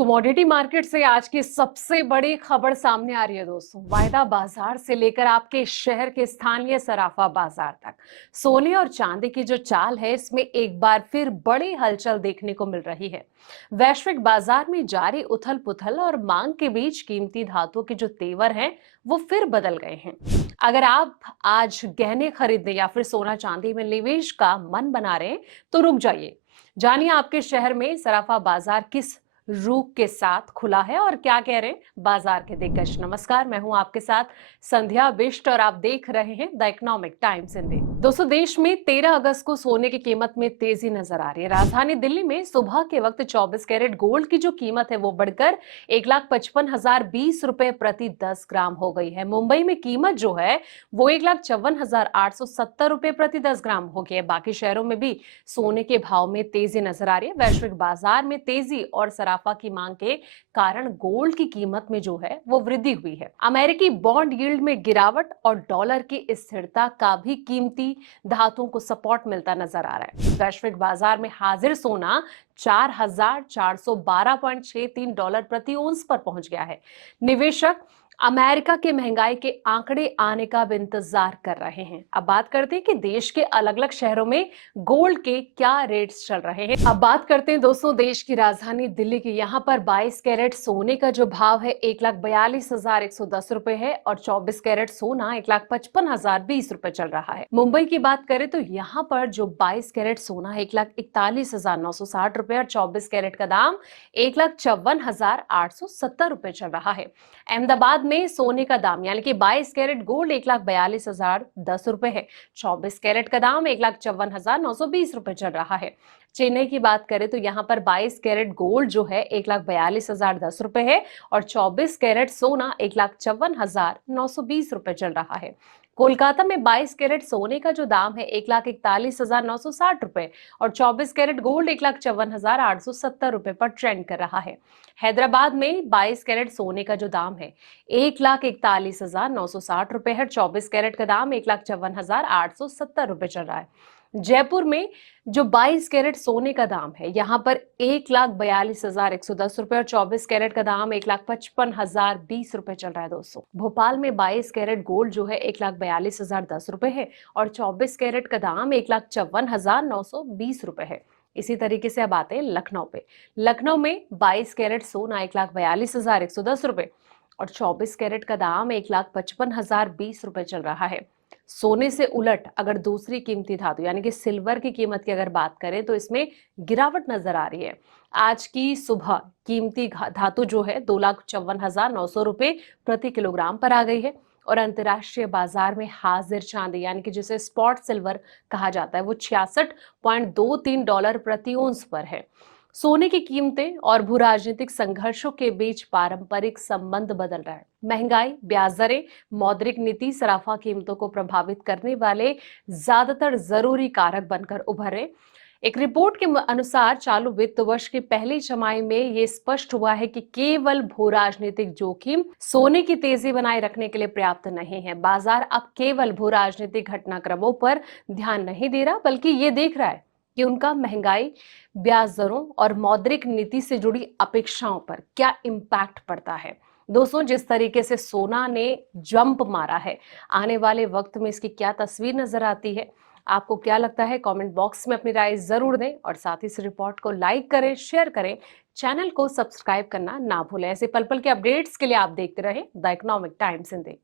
Commodity market से आज की सबसे बड़ी खबर सामने आ रही है दोस्तों। वायदा बाजार से लेकर आपके शहर के स्थानीय सराफा बाजार तक सोने और चांदी की जो चाल है, इसमें एक बार फिर बड़ी हलचल देखने को मिल रही है। वैश्विक बाजार में जारी उथल पुथल और मांग के बीच कीमती धातुओं के जो तेवर हैं, वो फिर बदल गए हैं। अगर आप आज गहने खरीदने या फिर सोना चांदी में निवेश का मन बना रहे हैं, तो रुक जाइए। जानिए आपके शहर में सराफा बाजार किस रूप के साथ खुला है और क्या कह रहे हैं बाजार के दिग्गज। नमस्कार, मैं हूं आपके साथ संध्या बिष्ट और आप देख रहे हैं द इकोनॉमिक टाइम्स हिंदी। दोस्तों, देश में 13 अगस्त को सोने की कीमत में तेजी नजर आ रही है। राजधानी दिल्ली में सुबह के वक्त 24 कैरेट गोल्ड की जो कीमत है वो बढ़कर 1,55,020 रुपए प्रति 10 ग्राम हो गई है। मुंबई में कीमत जो है वो 1,54,870 रुपए प्रति 10 ग्राम हो गई है। बाकी शहरों में भी सोने के भाव में तेजी नजर आ रही है। वैश्विक बाजार में तेजी और सराफा की मांग के कारण गोल्ड की कीमत में जो है वो वृद्धि हुई है। अमेरिकी बॉन्ड यील्ड में गिरावट और डॉलर की स्थिरता का भी कीमती धातुओं को सपोर्ट मिलता नजर आ रहा है। वैश्विक बाजार में हाजिर सोना 4,412.63 प्रति ओंस पर पहुंच गया है। निवेशक अमेरिका के महंगाई के आंकड़े आने का भी इंतजार कर रहे हैं। अब बात करते हैं कि देश के अलग अलग शहरों में गोल्ड के क्या रेट्स चल रहे हैं। अब बात करते हैं दोस्तों देश की राजधानी दिल्ली की। यहाँ पर 22 कैरेट सोने का जो भाव है 1,42,110 रुपए है और 24 कैरेट सोना 1,55,020 रुपए चल रहा है। मुंबई की बात करें तो यहाँ पर जो 22 कैरेट सोना है 1,41,960 रुपए और 24 कैरेट का दाम 1,54,870 रुपए चल रहा है। अहमदाबाद में सोने का दाम यानी कि 22 कैरेट गोल्ड 1,42,010 रुपए है। 24 कैरेट का दाम 1,54,920 रुपए चल रहा है। चेन्नई की बात करें तो यहाँ पर 22 कैरेट गोल्ड जो है 1,42,010 रुपए है और 24 कैरेट सोना 1,54,920 रुपए चल रहा है। कोलकाता में 22 कैरेट सोने का जो दाम है 1,41,960 रुपए और 24 कैरेट गोल्ड 1,54,870 रुपए पर ट्रेंड कर रहा है। हैदराबाद में 22 कैरेट सोने का जो दाम है 1,41,960 रुपए है। 24 कैरेट का दाम 1,54,870 रुपए चल रहा है। जयपुर में जो 22 कैरेट सोने का दाम है यहाँ पर 1,42,110 रुपए और 24 कैरेट का दाम 1,55,020 रुपए चल रहा है दोस्तों। भोपाल में 22 कैरेट गोल्ड जो है 1,42,010 रुपए है और 24 कैरेट का दाम 1,54,920 रुपए है। इसी तरीके से अब आते हैं लखनऊ पे। लखनऊ में 22 कैरेट सोना 1,42,110 रुपए और 24 कैरेट का दाम 1,55,020 रुपए चल रहा है। सोने से उलट अगर दूसरी कीमती धातु यानी कि सिल्वर की कीमत की अगर बात करें तो इसमें गिरावट नजर आ रही है। आज की सुबह कीमती धातु जो है 2,54,900 रुपए प्रति किलोग्राम पर आ गई है और अंतर्राष्ट्रीय बाजार में हाजिर चांदी यानी कि जिसे स्पॉट सिल्वर कहा जाता है वो $66.23 प्रति ओंस पर है। सोने की कीमतें और भू राजनीतिक संघर्षों के बीच पारंपरिक संबंध बदल रहा है। महंगाई, ब्याज दरें, मौद्रिक नीति सराफा कीमतों को प्रभावित करने वाले ज्यादातर जरूरी कारक बनकर उभरे। एक रिपोर्ट के अनुसार चालू वित्त वर्ष की पहली छमाही में ये स्पष्ट हुआ है कि केवल भू राजनीतिक जोखिम सोने की तेजी बनाए रखने के लिए पर्याप्त नहीं है। बाजार अब केवल भू राजनीतिक घटनाक्रमों पर ध्यान नहीं दे रहा बल्कि ये देख रहा है कि उनका महंगाई, ब्याज दरों और मौद्रिक नीति से जुड़ी अपेक्षाओं पर क्या इम्पैक्ट पड़ता है। दोस्तों, जिस तरीके से सोना ने जंप मारा है, आने वाले वक्त में इसकी क्या तस्वीर नजर आती है, आपको क्या लगता है? कमेंट बॉक्स में अपनी राय जरूर दें और साथ ही इस रिपोर्ट को लाइक करें, शेयर करें, चैनल को सब्सक्राइब करना ना भूलें। ऐसे पल पल के अपडेट्स के लिए आप देखते रहें द इकोनॉमिक टाइम्स हिंदी।